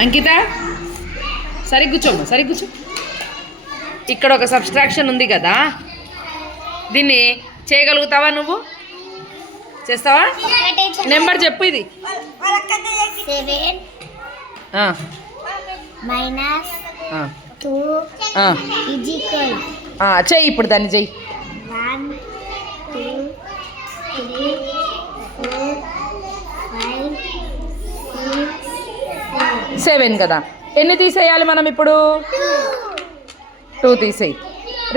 అంకిత సరిగ్గా కూర్చోమ్మ, సరిగ్గా కూర్చో. ఇక్కడ ఒక సబ్స్ట్రాక్షన్ ఉంది కదా, దీన్ని చేయగలుగుతావా? నువ్వు చేస్తావా? నెంబర్ చెప్పు. ఇది 7 మైనస్ 2 చెయ్యి. ఇప్పుడు దాన్ని చెయ్యి. 1 2 3 4 5 6 7 కదా. ఎన్ని తీసేయాలి మనం ఇప్పుడు? 2 తీసేయి.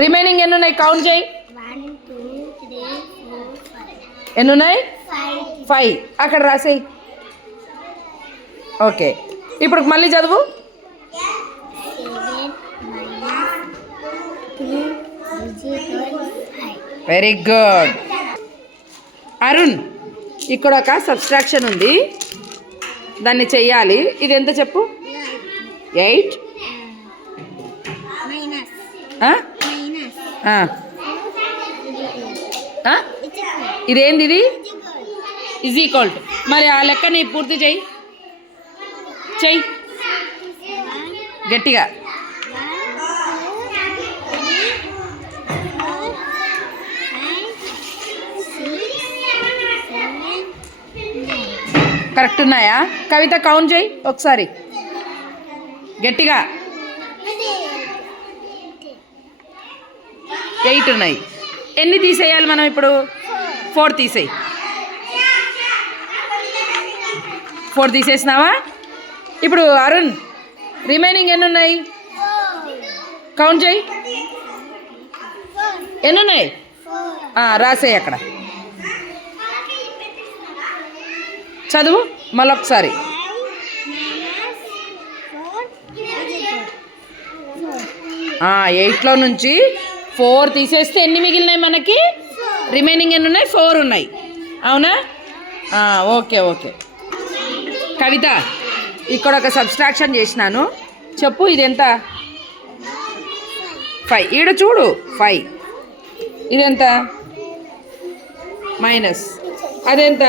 రిమైనింగ్ ఎన్ని ఉన్నాయి? కౌంట్ చేయి. 1 2 3 4 5 ఎన్ని ఉన్నాయి? 5 అక్కడ రాసేయి. ఓకే, ఇప్పుడు మళ్ళీ చదువు. 7 2 5. Very good. అరుణ్, ఇక్కడ ఒక సబ్స్ట్రాక్షన్ ఉంది, దాన్ని చెయ్యాలి. ఇది ఎంత చెప్పు? 8 ఇదేంది? ఇది ఈజ్ ఈక్వల్ టు, మరి ఆ లెక్కని పూర్తి చెయ్యి. చెయ్యి గట్టిగా. కరెక్ట్ ఉన్నాయా? కవిత కౌంట్ చేయి ఒకసారి గట్టిగా. 8 ఉన్నాయి. ఎన్ని తీసేయాలి మనం ఇప్పుడు? 4 తీసేయి. 4 తీసేసినావా? ఇప్పుడు అరుణ్, రిమైనింగ్ ఎన్ని ఉన్నాయి? కౌంట్ చేయి. ఎన్ని ఉన్నాయి? రాసేయి అక్కడ. చదువు మళ్ళొకసారి. 8లో నుంచి 4 తీసేస్తే ఎన్ని మిగిలినాయి మనకి? రిమైనింగ్ ఎన్ని ఉన్నాయి? 4 ఉన్నాయి. అవునా? Okay okay. కవిత, ఇక్కడ ఒక సబ్స్ట్రాక్షన్ చేసినాను, చెప్పు. ఇది ఎంత? 5. ఈడ చూడు, 5. ఇదెంత? మైనస్. అదెంత?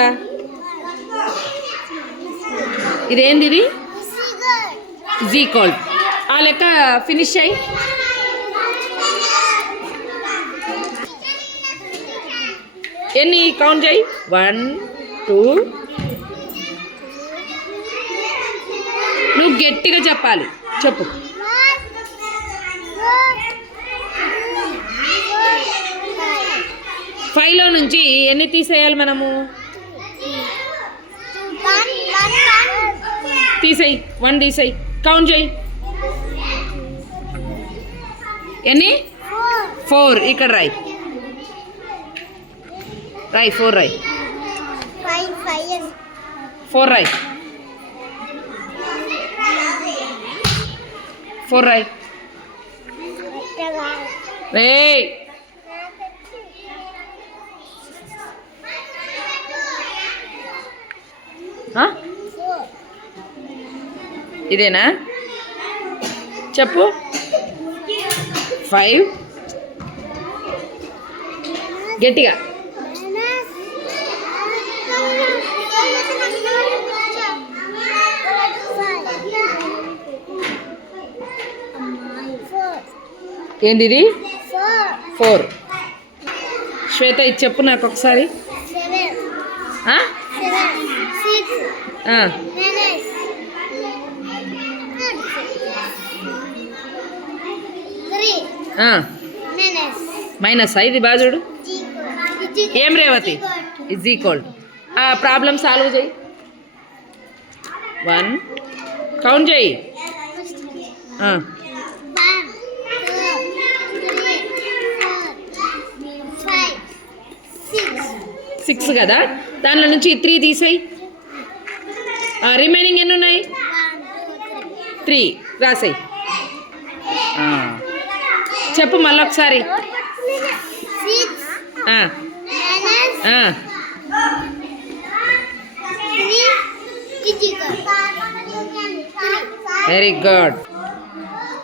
ఇదేంది? ఇది ఈజ్ ఈక్వల్. ఆ లెక్క ఫినిష్ అయ్యి. ఎన్ని కౌంట్ చేయి? 1 2. నువ్వు గట్టిగా చెప్పాలి, చెప్పు. 5లో నుంచి ఎన్ని తీసేయాలి మనము? తీసేయి. 1 తీసేయి. కౌంట్ చేయి. ఎన్ని? 4. ఇక్కడ రాయి. 4 రాయి. 4 రాయి. 4 రాయి. ఇదేనా? చెప్పు. 5 గట్టిగా. ఏంది ఇది? 4. శ్వేత, ఇది చెప్పు నాకు ఒకసారి. 3 మైనస్. ఇది బాగా చూడు. ఏం Revathi? Is equal. Problem solve చేయి. 1 కౌంట్ చేయి. 6 కదా. దానిలో నుంచి 3 తీసేయి. రిమైనింగ్ ఎన్ని ఉన్నాయి? 3 రాసేయి. చెప్పు మళ్ళీ ఒకసారి. Very good.